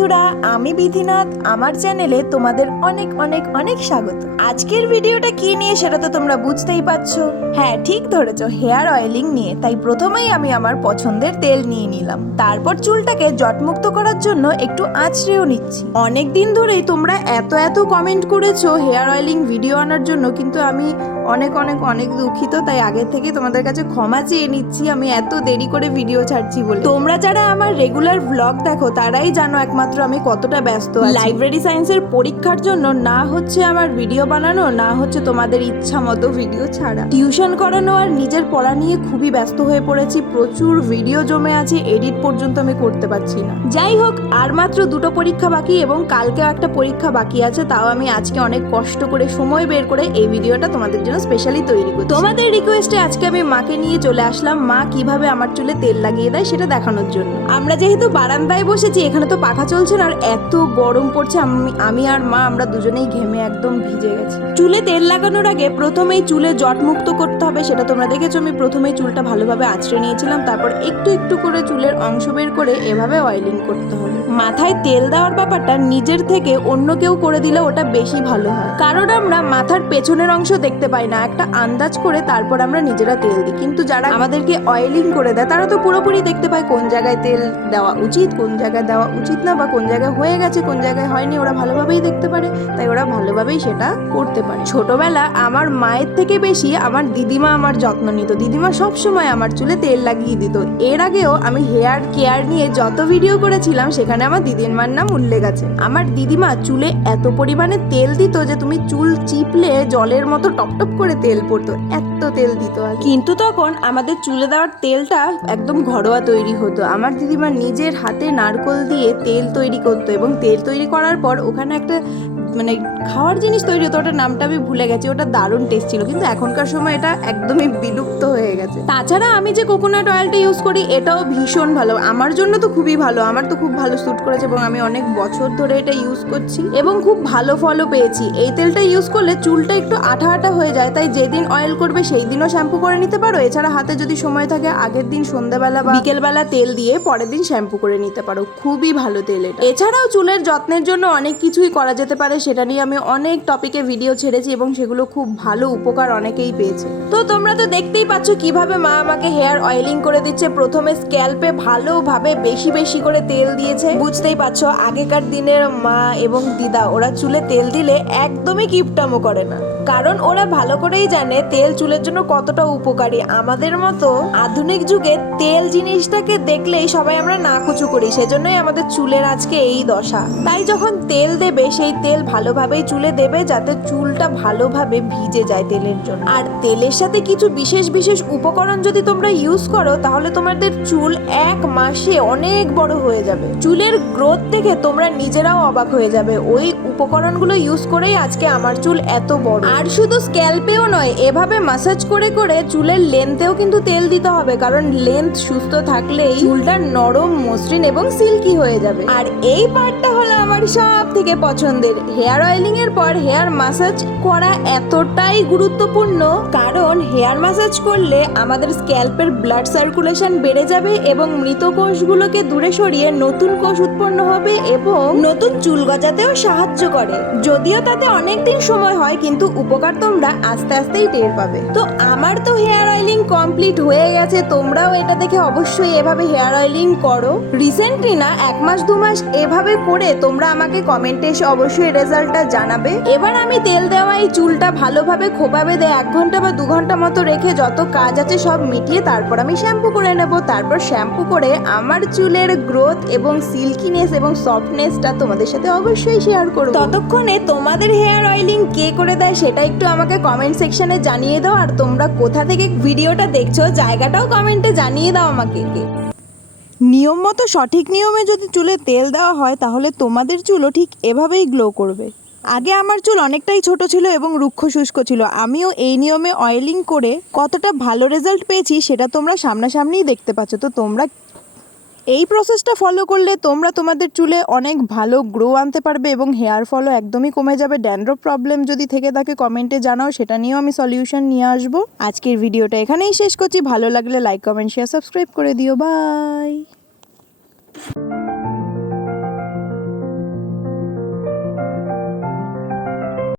বন্ধুরা, আমি বিধিনাথ। আমার চ্যানেলে তোমাদের অনেক অনেক অনেক স্বাগত। আজকের ভিডিওটা কি নিয়ে সেটা তো তোমরা বুঝতেই পারছ। হ্যাঁ ঠিক ধরেছো, হেয়ার অয়েলিং নিয়ে। তাই প্রথমেই আমি আমার পছন্দের তেল নিয়ে নিলাম। তারপর চুলটাকে জটমুক্ত করার জন্য একটু আঁচড়েও নিচ্ছি। অনেক দিন ধরেই তোমরা এত এত কমেন্ট করেছ হেয়ার অয়েলিং ভিডিও আনার জন্য, কিন্তু আমি অনেক অনেক অনেক দুঃখিত। তাই আগে থেকে তোমাদের কাছে ক্ষমা চেয়ে নিচ্ছি। আমি এত দেরি করে ভিডিও ছাড়ছি বলে। তোমরা যারা আমার রেগুলার ব্লগ দেখো, তারাই জানো একমাত্র আমি কতটা ব্যস্ত লাইব্রেরি সায়েন্সের পরীক্ষার জন্য না হচ্ছে আমার ভিডিও বানানো, না হচ্ছে তোমাদের ইচ্ছা মতো ভিডিও ছাড়া। টিউশন করানো আর নিজের পড়া নিয়ে খুবই ব্যস্ত হয়ে পড়েছি। প্রচুর ভিডিও জমে আছে এডিট পর্যন্ত আমি করতে পারছি না। যাই হোক, আর মাত্র দুটো পরীক্ষা বাকি এবং কালকেও একটা পরীক্ষা বাকি আছে, তাও আমি আজকে অনেক কষ্ট করে সময় বের করে এই ভিডিওটা তোমাদের জন্য স্পেশালি তৈরি করি তোমাদের রিকোয়েস্টে আজকে আমি মাকে নিয়ে চলে আসলাম। মা কীভাবে আমার চুলে তেল লাগিয়ে দেয় সেটা দেখানোর জন্য। আমরা যেহেতু বারান্দায় বসেছি, এখানে তো পাখা চলছে না আর এত গরম পড়ছে, আমি আমি আর মা, আমরা দুজনেই ঘেমে একদম ভিজে গেছি। চুলে তেল লাগানোর আগে প্রথমেই চুলে জটমুক্ত করতে হবে, সেটা তোমরা দেখেছ। আমি প্রথমেই চুলটা ভালোভাবে আছড়ে নিয়েছিলাম, তারপর একটু একটু করে চুলের অংশ বের করে এভাবে অয়েলিং করতে হবে। মাথায় তেল দেওয়ার ব্যাপারটা নিজের থেকে অন্য কেউ করে দিলে ওটা বেশি ভালো হয়। কারণ আমরা মাথার পেছনের অংশ দেখতে পাই না, একটা আন্দাজ করে তারপর আমরা নিজেরা তেল দিই। কিন্তু যারা আমাদেরকে অয়েলিং করে দেয়, তারা তো পুরোপুরি দেখতে পায় কোন জায়গায় তেল দেওয়া উচিত, কোন জায়গায় দেওয়া উচিত না বা কোন জায়গায় হয়ে গেছে, কোন জায়গায় হয়নি, ওরা ভালোভাবেই দেখতে পারে, তাই ওরা ভালোভাবেই সেটা করতে পারে। ছোটবেলা আমার মায়ের থেকে বেশি আমার দিদিমা আমার যত্ন নিত। দিদিমা সব সময় আমার চুলে তেল লাগিয়ে দিত। এর আগেও আমি হেয়ার কেয়ার নিয়ে যত ভিডিও করেছিলাম, সেখানে আমার দিদিমার নাম উল্লেখ আছে। আমার দিদিমা চুলে এত পরিমাণে তেল দিত যে তুমি চুল চিপলে জলের মতো টপটপ করে তেল পড়তো এত তেল দিত কিন্তু তখন আমাদের চুলে দেওয়ার তেলটা একদম ঘরোয়া তৈরি হতো। আমার দিদিমা নিজের হাতে নারকোল দিয়ে তেল তৈরি করতো এবং তেল তৈরি করার পর ওখানে একটা মানে খাওয়ার জিনিস তৈরি হতো, ওটার নামটা আমি ভুলে গেছি, ওটা দারুণ টেস্ট ছিল, কিন্তু এখনকার সময় এটা একদমই বিলুপ্ত হয়ে গেছে। তাছাড়া আমি যে কোকোনাট অয়েলটা ইউজ করি, এটাও ভীষণ ভালো, আমার জন্য তো খুবই ভালো, আমার তো খুব ভালো স্যুট করেছে এবং আমি অনেক বছর ধরে এটা ইউজ করছি এবং খুব ভালো ফলও পেয়েছি। এই তেলটা ইউজ করলে চুলটা একটু আঠা আঠা হয়ে যায়, তাই যেদিন অয়েল করবে সেই দিনও শ্যাম্পু করে নিতে পারো, এছাড়া হাতে যদি সময় থাকে আগের দিন সন্ধ্যাবেলা বা বিকেলবেলা তেল দিয়ে পরের দিন শ্যাম্পু করে নিতে পারো, খুবই ভালো তেল এটা। এছাড়াও চুলের যত্নের জন্য অনেক কিছুই করা যেতে পারে, সেটা নিয়ে আমি অনেক টপিকে ভিডিও ছেড়েছি এবং সেগুলো খুব ভালো উপকার অনেকেই পেয়েছে। তো তোমরা তো দেখতেই পাচ্ছ কীভাবে মা আমাকে হেয়ার অয়েলিং করে দিচ্ছে। প্রথমে স্ক্যাল্পে ভালোভাবে বেশি বেশি করে তেল দিয়েছে। বুঝতেই পারছ, আগেকার দিনের মা এবং দিদা, ওরা চুলে তেল দিলে একদমই কিপটামো করে না। কারণ ওরা ভালো করেই জানে তেল চুলের জন্য কতটা উপকারী। আমাদের মতো আধুনিক যুগে তেল জিনিসটাকে দেখলেই সবাই আমরা না কুচু করি। সেজন্যই আমাদের চুলের আজকে এই দশা। তাই যখন তেল দেবে, সেই তেল ভালোভাবেই চুলে দেবে যাতে চুলটা ভালোভাবে ভিজে যায় তেলের জন্য। আর তেলের সাথে কিছু বিশেষ বিশেষ উপকরণ যদি তোমরা ইউজ করো, তাহলে তোমাদের চুল এক মাসে অনেক বড় হয়ে যাবে। চুলের গ্রোথ দেখে তোমরা নিজেরাও অবাক হয়ে যাবে। ওই উপকরণগুলো ইউজ করেই আজকে আমার চুল এত বড়। আর শুধু স্ক্যাল্পেও নয়, এভাবে মাসাজ করে করে চুলের লেন্থেও কিন্তু তেল দিতে হবে। কারণ লেন্থ সুস্থ থাকলেই চুলটা নরম, মসৃণ এবং সিল্কি হয়ে যাবে। আর এই পার্টটা হলো আমার সব থেকে পছন্দের। হেয়ার অয়েলিং এর পর হেয়ার মাসাজ করা এতটাই গুরুত্বপূর্ণ, কারণ হেয়ার মাসাজ করলে আমাদের স্ক্যাল্পের ব্লাড সার্কুলেশন বেড়ে যাবে এবং মৃত কোষগুলোকে দূরে সরিয়ে নতুন কোষ উৎপন্ন হবে এবং নতুন চুল গজাতেও সাহায্য করে। যদিও তাতে অনেক দিন সময় হয়, কিন্তু উপকার তোমরা আস্তে আস্তেই টের পাবে। তো আমার তো হেয়ার অয়েলিং কমপ্লিট হয়ে গেছে, তোমরাও এটা দেখে অবশ্যই এভাবে হেয়ার অয়েলিং করো। রিসেন্টলি না, এক মাস, দু মাস এভাবে করে তোমরা আমাকে কমেন্টে এসে অবশ্যই রেজাল্টটা জানাবে। এবার আমি তেল দেওয়া এই চুলটা ভালোভাবে খোপা বেঁধে এক ঘণ্টা বা দু ঘণ্টা মতো রেখে যত কাজ আছে সব মিটিয়ে তারপর আমি শ্যাম্পু করে নেব। তারপর শ্যাম্পু করে আমার চুলের গ্রোথ এবং সিল্কিনেস এবং সফটনেসটা তোমাদের সাথে অবশ্যই শেয়ার করব। ততক্ষণে তোমাদের হেয়ার অয়েলিং কে করে দেয় সেটা একটু আমাকে কমেন্ট সেকশনে জানিয়ে দাও, আর তোমরা কোথা থেকে ভিডিওটা দেখছ জায়গাটাও কমেন্টে জানিয়ে দাও আমাকে। নিয়ম মতো সঠিক নিয়মে যদি চুলে তেল দেওয়া হয়, তাহলে তোমাদের চুলও ঠিক এভাবেই গ্লো করবে। আগে আমার চুল অনেকটাই ছোট ছিল এবং রুক্ষ শুষ্ক ছিল। আমিও এই নিয়মে অয়েলিং করে কতটা ভালো রেজাল্ট পেয়েছি সেটা তোমরা সামনাসামনিই দেখতে পাচ্ছ। তো তোমরা এই প্রসেসটা ফলো করলে তোমরা তোমাদের চুলে অনেক ভালো গ্রো আনতে পারবে এবং হেয়ার ফলও একদমই কমে যাবে। ড্যান্ড্রপ প্রবলেম যদি থেকে থাকে কমেন্টে জানাও, সেটা নিয়েও আমি সলিউশন নিয়ে আসব। আজকের ভিডিওটা এখানেই শেষ করছি। ভালো লাগলে লাইক কমেন্ট শেয়ার সাবস্ক্রাইব করে দিও। বাই